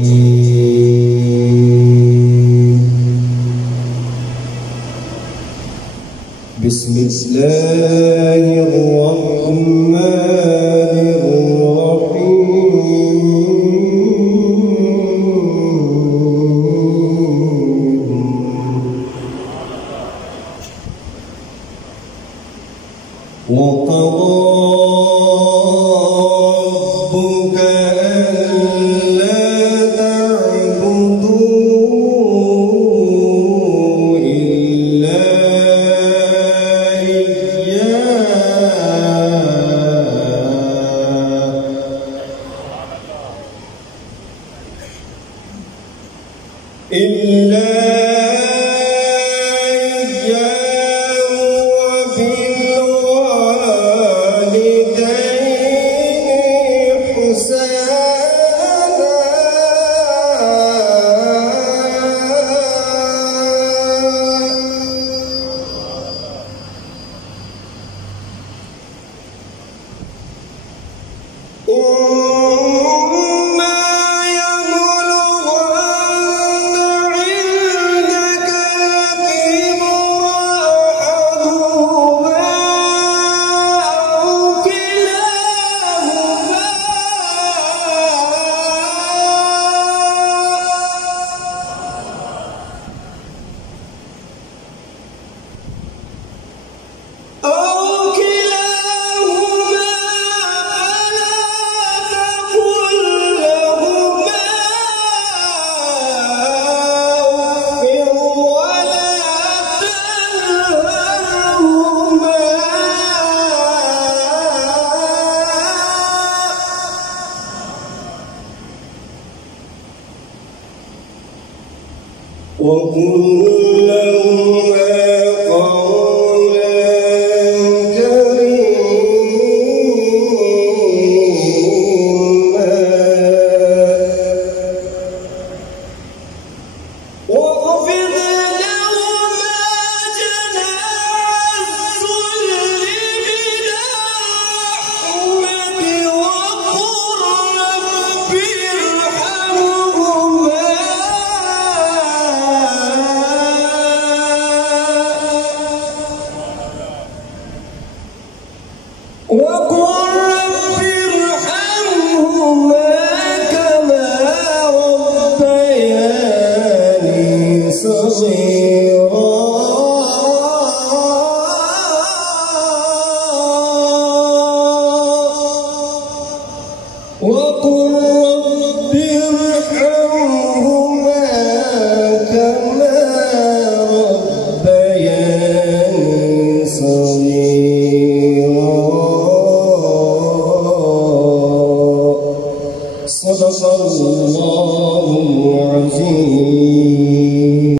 بسم الله الرحمن الرحيم وقضى ربك ألا تعبدوا إلا وقل لهما قولا كريما واخفض لهما جناح الذل من الرحمة وقل رب ارحمهما كما ربياني صغيرا وقل رب ارحمهما كما ربياني صغيرا صدق الله العظيم.